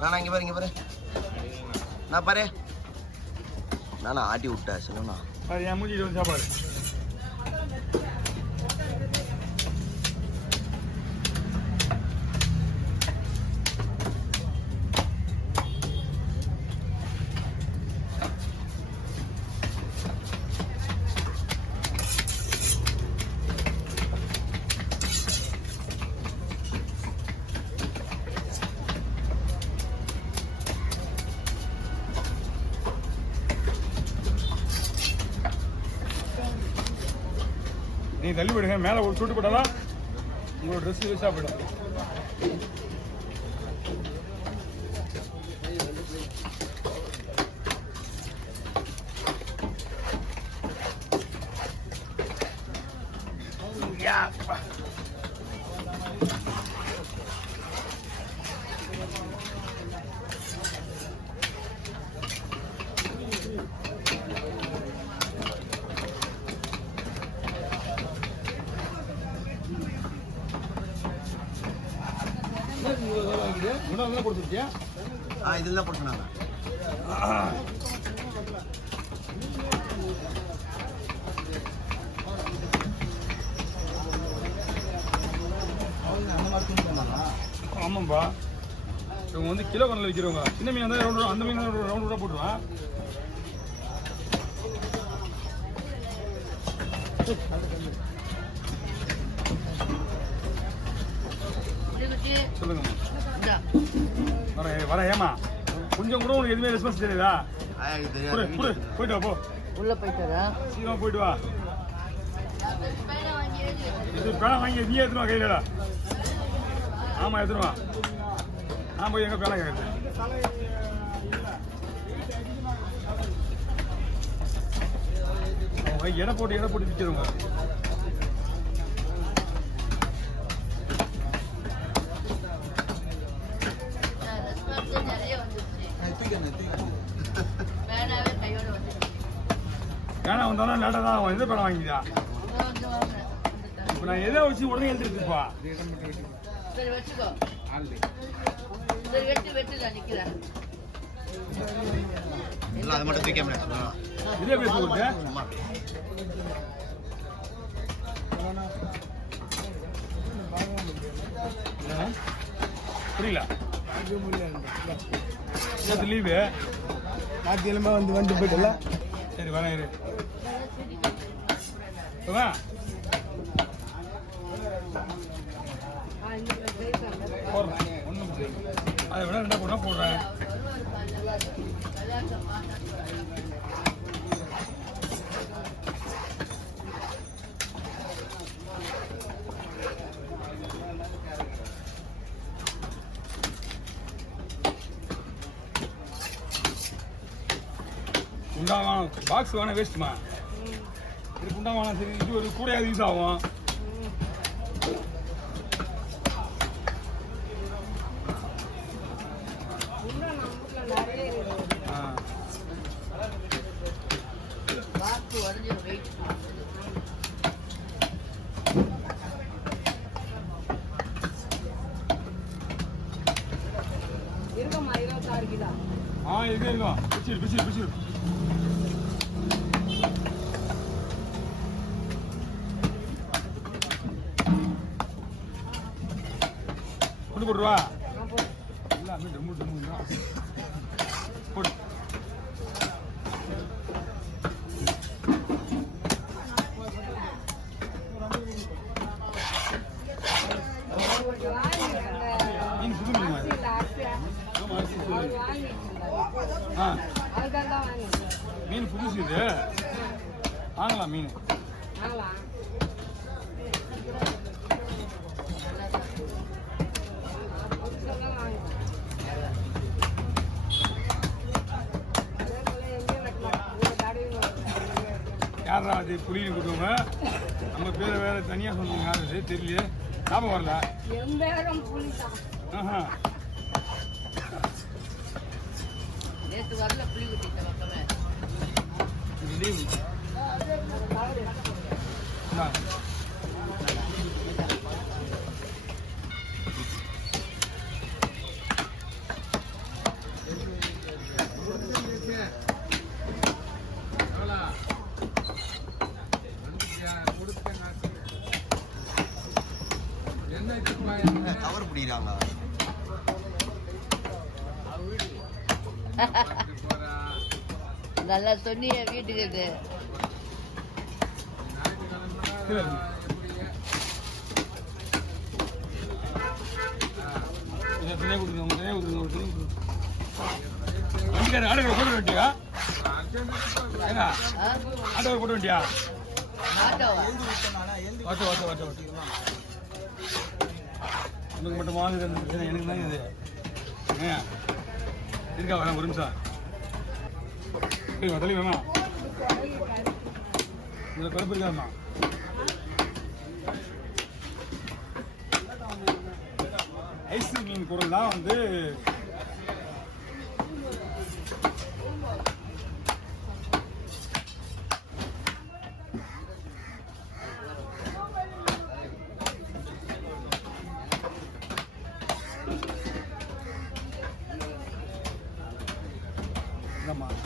வேணா இங்கே பாரு, இங்கே பாரு. நான் பாரு, நானா ஆட்டி விட்டேன் சொன்னா என் மூஞ்சிட்டு வந்து சாப்பாடு. நீ தள்ளி விடுங்க, மேலே ஒரு சுட்டு போட்டாலும் உங்களோட ட்ரெஸ் வேஸ்டாக போயிடும். உணவு கொடுத்துருக்கியா? இதில் தான் கொடுத்துனாங்க. ஆமாம்பா, இவங்க வந்து கிலோ கணக்கில் விற்கிறவங்க. சின்ன மீன் வந்து ரவுண்ட், அந்த மீன் ரவுண்ட் ரவுண்டாக போட்டுருவான். சொல்லுங்கம்மா. வர ஏமா கொஞ்சம் கூட உனக்கு எதுவுமே ரெஸ்பான்ஸ் தெரியுதா? போயிட்டு வா, போ உள்ள போயிட்டு சீக்கிரமா போயிட்டு வா. இது பணம் வாங்கி நீ எடுத்துருவா கையிலடா. ஆமா எடுத்துருவா. நான் போய் எங்க பேனா கேட்கறது. எடை போட்டு விற்கிறவங்க. பேனா வந்தாலும் லேட்டாக தான் ஆகும். எந்த பேனா வாங்கிதா? இப்போ நான் எதை வச்சு உடனே எழுதிருக்குப்பா. சரி வச்சுக்கோ. அதை மட்டும் தூக்கி இதே பேச கொடுத்து புரியல. லீவு ஞாயிற்றுக்கிழமை வந்து போயிட்டல. சரி வரேன் இரு. போடுறேன் ஒன்றும் அதை விட ரெண்டா கூட போடுறேன். குண்டாவான் பாக்ஸ் வேணா வேஸ்ட்டுமா. இது குண்டாவானா சரி, இது ஒரு கூடையாவது யூஸ் ஆகும். இது இருக்கும். பிசிறு கொண்டு போடுவா. எல்லாமே டம்மு போடு. மீன் புது மீன். மீன் புதுசு இது. வாங்கலாம் மீன். யாரா அது புளியில் கொடுங்க. நம்ம பேரை வேற தனியாக சொல்லுங்க. யாரு தெரியலையே, ஞாபகம் வரல. நேற்று வரல புளி ஊற்றிட்ட பக்கமே. நல்லா சொன்னியே வீட்டுக்கு இது. வண்டிக்கார ஆடுகளை போட்டு வேண்டியா? ஆட்டோ போட்டு வேண்டியா? ஆட்டோவா? ஓட்டு ஓட்டு ஓட்டு ஓட்டு. உனக்கு மட்டும் வாங்க எனக்கு தான் இது இருக்கா. வரேன் ஒரு நிமிஷம். தள்ளி வேணாம். இதில் பருப்பு இருக்காமா? ஐஸ் மீன் குரல் தான் வந்து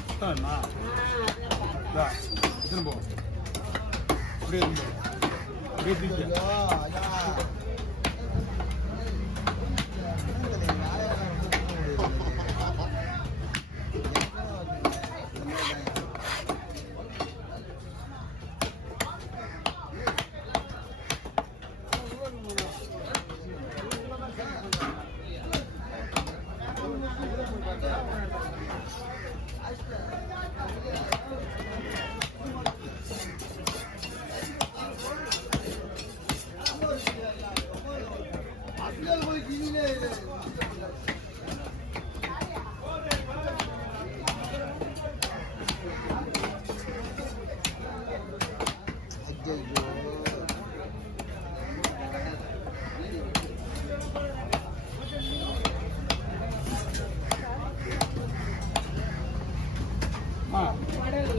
சுத்தம்மா போ அப்படியே அப்படியே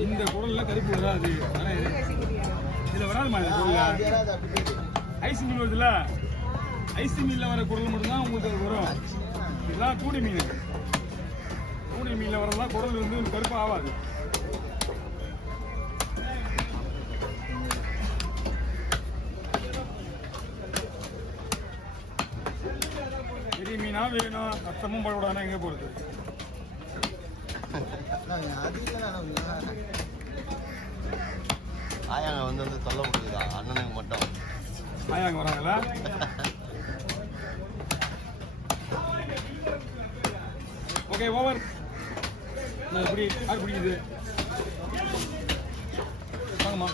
இந்த குரல்ல கருப்பு வராது. இதுல வராதுமா இந்த குரல்ல. ஐஸ் மீன் வருதுல்ல, ஐஸ் மீன்ல வர குரல் மட்டும்தான் உங்களுக்கு வரும். இதெல்லாம் கூடை மீன். கூடை மீன்ல வரலாம் குரல் வந்து கருப்பு ஆகாது. பெரிய மீனா வேணும், கஷ்டமும் படக்கூடாதுன்னா எங்கே போகிறது? ஆயாங்க வந்து சொல்ல முடியுதா அண்ணனுக்கு மட்டும்? ஆயாங்க வராங்களா? Okay over. எப்படி யார் பிடிக்குது? வாங்கம்மா.